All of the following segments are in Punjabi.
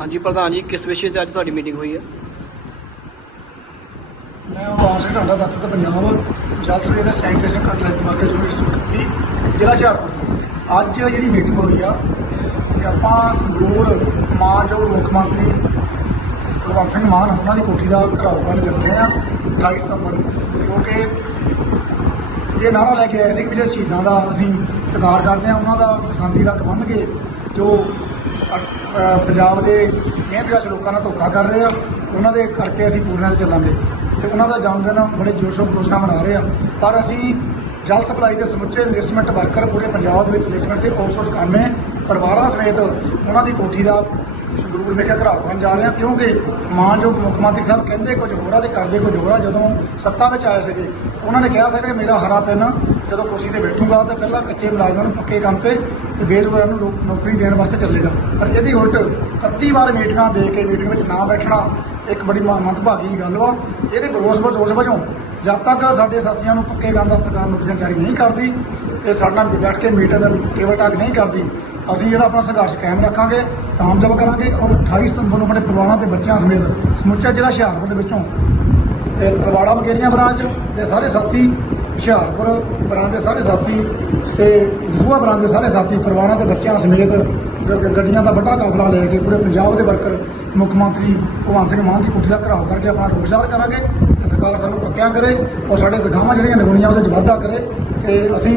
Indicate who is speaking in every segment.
Speaker 1: ਹਾਂਜੀ, ਪ੍ਰਧਾਨ ਜੀ, ਕਿਸ ਵਿਸ਼ੇ 'ਤੇ ਅੱਜ ਤੁਹਾਡੀ ਮੀਟਿੰਗ ਹੋਈ ਹੈ?
Speaker 2: ਮੈਂ ਆਵਾਜ਼ ਘਟਾਉਂਦਾ ਦਫ਼ਤਰ ਪੰਜਾਬ ਜਲ ਸਵੇਰ ਦਾ ਸੈਨੀਟੇਸ਼ਨ ਕੰਟਰੈਕਟ ਦਿਮਾਗੇ ਯੂਨੀਵਰਸਿਟੀ ਜ਼ਿਲ੍ਹਾ ਹੁਸ਼ਿਆਰਪੁਰ ਅੱਜ ਜਿਹੜੀ ਮੀਟਿੰਗ ਹੋਈ ਆ, ਕਿ ਆਪਾਂ ਸੰਗਰੂਰ, ਮਾਨਯੋਗ ਮੁੱਖ ਮੰਤਰੀ ਭਗਵੰਤ ਸਿੰਘ ਮਾਨ, ਉਹਨਾਂ ਦੀ ਕੋਠੀ ਦਾ ਘਰਾਓ ਕਰਨ ਜਾ ਰਹੇ ਆ 28 ਸਤੰਬਰ ਕਿਉਂਕਿ ਇਹ ਨਾਰਾ ਲੈ ਕੇ ਆਏ ਸੀ ਕਿ ਜਿਹੜੇ ਸ਼ਹੀਦਾਂ ਦਾ ਅਸੀਂ ਸਤਿਕਾਰ ਕਰਦੇ ਆ ਉਹਨਾਂ ਦਾ ਪਸੰਦੀ ਰੱਖ ਬੰਨ੍ਹ ਕੇ ਜੋ ਪੰਜਾਬ ਦੇ ਮਿਹਨਤਗਰ ਲੋਕਾਂ ਨਾਲ ਧੋਖਾ ਕਰ ਰਹੇ ਆ। ਉਹਨਾਂ ਦੇ ਕਰਕੇ ਅਸੀਂ ਪੂਰਨਾਂ ਤੇ ਚੱਲਾਂਗੇ। ਤੇ ਉਹਨਾਂ ਦਾ ਜਨਮ ਦਿਨ ਬੜੇ ਜੋਸ਼ੋ ਖਰੋਸ਼ ਨਾਲ ਮਨਾ ਰਹੇ ਆ। ਪਰ ਅਸੀਂ ਜਲ ਸਪਲਾਈ ਦੇ ਸਮੁੱਚੇ ਇਨਵੈਸਟਮੈਂਟ ਵਰਕਰ ਪੂਰੇ ਪੰਜਾਬ ਦੇ ਵਿੱਚ ਇਨਵੈਸਟਮੈਂਟ ਦੇ ਆਊਟਸੋਰਸ ਕਾਮੇ ਪਰਿਵਾਰਾਂ ਸਮੇਤ ਉਹਨਾਂ ਦੀ ਕੋਠੀ ਦਾ ਸੰਗਰੂਰ ਵਿਖੇ ਘਰਾਓ ਕਰਨ ਜਾ ਰਹੇ ਆ। ਕਿਉਂਕਿ ਮਾਨਯੋਗ ਮੁੱਖ ਮੰਤਰੀ ਸਾਹਿਬ ਕਹਿੰਦੇ ਕੁਝ ਹੋਰ ਆ ਤੇ ਕਰਦੇ ਕੁਝ ਹੋਰ ਆ। ਜਦੋਂ ਸੱਤਾ ਵਿੱਚ ਆਏ ਸੀਗੇ, ਉਹਨਾਂ ਨੇ ਕਿਹਾ ਸੀਗਾ ਮੇਰਾ ਹਰਾ ਪੈਨ ਜਦੋਂ ਕੁਰਸੀ ਤੇ ਬੈਠੂਗਾ ਤਾਂ ਪਹਿਲਾਂ ਕੱਚੇ ਮੁਲਾਜ਼ਮਾਂ ਨੂੰ ਪੱਕੇ ਕੰਮ ਤੇ ਤੇ ਬੇਰੁਜ਼ਗਾਰਾਂ ਨੂੰ ਨੌਕਰੀ ਦੇਣ ਵਾਸਤੇ ਚੱਲੇਗਾ। ਪਰ ਇਹਦੀ ਉਲਟ 31 ਵਾਰ ਮੀਟਿੰਗਾਂ ਦੇ ਕੇ ਮੀਟਿੰਗ ਵਿੱਚ ਨਾ ਬੈਠਣਾ ਇੱਕ ਬੜੀ ਮੰਦਭਾਗੀ ਗੱਲ ਵਾ। ਇਹਦੇ ਵਿਰੋਧ ਵਿਰੋਧ ਵਜੋਂ ਜਦ ਤੱਕ ਸਾਡੇ ਸਾਥੀਆਂ ਨੂੰ ਪੱਕੇ ਕੰਮ ਦਾ ਸਰਕਾਰ ਨੋਟੀਆਂ ਜਾਰੀ ਨਹੀਂ ਕਰਦੀ ਤੇ ਸਾਡਾ ਬੈਠ ਕੇ ਮੀਟਿੰਗ ਟੇਬਲ ਟਾਕ ਨਹੀਂ ਕਰਦੀ, ਅਸੀਂ ਜਿਹੜਾ ਆਪਣਾ ਸੰਘਰਸ਼ ਕਾਇਮ ਰੱਖਾਂਗੇ, ਕਾਮਯਾਬ ਕਰਾਂਗੇ ਔਰ 28 ਸਤੰਬਰ ਨੂੰ ਆਪਣੇ ਪਰਿਵਾਰਾਂ ਤੇ ਬੱਚਿਆਂ ਸਮੇਤ ਸਮੁੱਚਾ ਜ਼ਿਲ੍ਹਾ ਹੁਸ਼ਿਆਰਪੁਰ ਦੇ ਵਿੱਚੋਂ, ਤੇ ਤਲਵਾੜਾ ਮਕੇਰੀਆਂ ਬ੍ਰਾਂਚ ਦੇ ਸਾਰੇ ਸਾਥੀ ਹੁਸ਼ਿਆਰਪੁਰ ਬ੍ਰਾਂਚ ਦੇ ਸਾਰੇ ਸਾਥੀ ਤੇ ਦਸੂਹਾ ਬ੍ਰਾਂਚ ਦੇ ਸਾਰੇ ਸਾਥੀ ਪਰਿਵਾਰਾਂ ਤੇ ਬੱਚਿਆਂ ਸਮੇਤ ਗੱਡੀਆਂ ਦਾ ਵੱਡਾ ਕਾਫਲਾ ਲੈ ਕੇ ਪੂਰੇ ਪੰਜਾਬ ਦੇ ਵਰਕਰ ਮੁੱਖ ਮੰਤਰੀ ਭਗਵੰਤ ਸਿੰਘ ਮਾਨ ਦੀ ਕੁਰਸੀ ਦਾ ਘਰਾਓ ਕਰਕੇ ਆਪਣਾ ਰੋਸ ਜ਼ਾਹਰ ਕਰਾਂਗੇ ਤੇ ਸਰਕਾਰ ਸਾਨੂੰ ਪੱਕਿਆਂ ਕਰੇ ਔਰ ਸਾਡੇ ਤਨਖਾਹਾਂ ਜਿਹੜੀਆਂ ਨਿਗੁਣੀਆਂ ਉਹਦੇ 'ਚ ਵਾਧਾ ਕਰੇ ਤੇ ਅਸੀਂ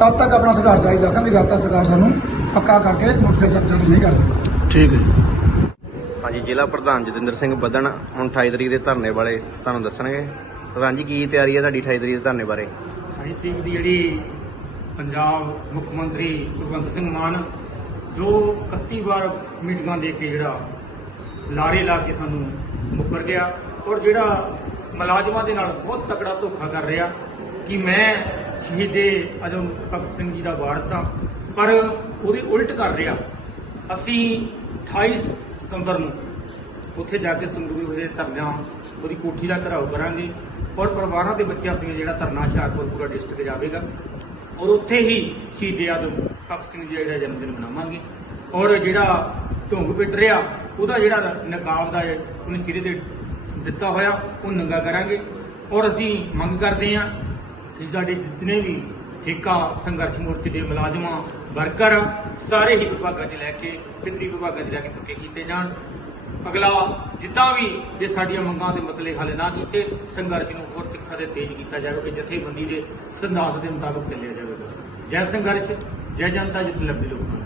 Speaker 2: ਤਦ ਤੱਕ ਆਪਣਾ ਸੰਘਰਸ਼ ਜਾਰੀ ਰੱਖਾਂਗੇ ਜਦ ਤੱਕ ਸਰਕਾਰ ਸਾਨੂੰ ਪੱਕਾ ਕਰਕੇ ਨੋਟੀਫਿਕੇਸ਼ਨ ਜਾਰੀ ਨਹੀਂ ਕਰਦੀ।
Speaker 1: ਠੀਕ ਹੈ।
Speaker 3: ਹਾਂਜੀ ਜ਼ਿਲ੍ਹਾ ਪ੍ਰਧਾਨ ਜਤਿੰਦਰ ਸਿੰਘ ਬੱਦਣ ਹੁਣ 28 ਤਰੀਕ ਦੇ ਧਰਨੇ ਬਾਰੇ ਤੁਹਾਨੂੰ ਦੱਸਣਗੇ। ਪ੍ਰਧਾਨ ਕੀ ਤਿਆਰੀ ਹੈ ਤੁਹਾਡੀ 28 ਤਰੀਕ ਦੇ ਧਰਨੇ ਬਾਰੇ?
Speaker 4: ਆਈ ਤਰੀਕ ਦੀ ਜਿਹੜੀ ਪੰਜਾਬ ਮੁੱਖ ਮੰਤਰੀ ਭਗਵੰਤ ਸਿੰਘ ਮਾਨ ਜੋ 31 ਵਾਰ ਮੀਟਿੰਗਾਂ ਦੇ ਕੇ ਜਿਹੜਾ ਲਾਰੇ ਲਾ ਕੇ ਸਾਨੂੰ ਮੁੱਕਰ ਗਿਆ ਔਰ ਜਿਹੜਾ ਮੁਲਾਜ਼ਮਾਂ ਦੇ ਨਾਲ ਬਹੁਤ ਤਕੜਾ ਧੋਖਾ ਕਰ ਰਿਹਾ ਕਿ ਮੈਂ ਸ਼ਹੀਦੇ ਅਜਮ ਭਗਤ ਸਿੰਘ ਜੀ ਦਾ ਵਾਰਸ ਹਾਂ, ਪਰ ਉਹਦੇ ਉਲਟ ਕਰ ਰਿਹਾ। ਅਸੀਂ 28 ਸਤੰਬਰ ਨੂੰ ਉੱਥੇ ਜਾ ਕੇ ਸੰਗਰੂਰ ਵਿਖੇ ਧਰਨਾ ਉਹਦੀ ਕੋਠੀ ਦਾ ਘਰਾਓ ਕਰਾਂਗੇ ਔਰ ਪਰਿਵਾਰਾਂ ਦੇ ਬੱਚਿਆਂ ਸਮੇਤ ਜਿਹੜਾ ਧਰਨਾ ਹੁਸ਼ਿਆਰਪੁਰ ਪੂਰਾ ਡਿਸਟ੍ਰਿਕਟ ਜਾਵੇਗਾ ਔਰ ਉੱਥੇ ਹੀ ਸ਼ਹੀਦ ਆਦਮ ਭਗਤ ਸਿੰਘ ਜੀ ਦਾ ਜਿਹੜਾ ਜਨਮ ਦਿਨ ਮਨਾਵਾਂਗੇ ਔਰ ਜਿਹੜਾ ਢੁੰਗ ਪਿੱਟ ਰਿਹਾ ਉਹਦਾ ਜਿਹੜਾ ਨਕਾਬ ਦਾ ਉਹਨੇ ਚਿਹਰੇ ਤੇ ਦਿੱਤਾ ਹੋਇਆ ਉਹ ਨੰਗਾ ਕਰਾਂਗੇ ਔਰ ਅਸੀਂ ਮੰਗ ਕਰਦੇ ਹਾਂ ਕਿ ਸਾਡੇ ਜਿੰਨੇ ਵੀ ਠੇਕਾ ਸੰਘਰਸ਼ ਮੋਰਚੇ ਦੇ ਮੁਲਾਜ਼ਮਾਂ ਵਰਕਰ ਆ, ਸਾਰੇ ਹੀ ਵਿਭਾਗਾਂ 'ਚ ਲੈ ਕੇ ਖੇਤਰੀ ਵਿਭਾਗਾਂ 'ਚ ਲੈ ਕੇ ਪੱਕੇ ਕੀਤੇ ਜਾਣ। ਅਗਲਾ, ਜਿੱਦਾਂ ਵੀ ਜੇ ਸਾਡੀਆਂ ਮੰਗਾਂ ਦੇ ਮਸਲੇ ਹੱਲ ਨਾ ਕੀਤੇ, ਸੰਘਰਸ਼ ਨੂੰ ਹੋਰ ਤਿੱਖਾ ਤੇ ਤੇਜ਼ ਕੀਤਾ ਜਾਵੇਗਾ, ਜਥੇਬੰਦੀ ਦੇ ਸਿਧਾਂਤ ਦੇ ਮੁਤਾਬਕ ਚੱਲਿਆ ਜਾਵੇਗਾ। ਜੈ ਸੰਘਰਸ਼, ਜੈ ਜਨਤਾ ਜਿੱਤ ਲੱਭੀ ਲੋਕਾਂ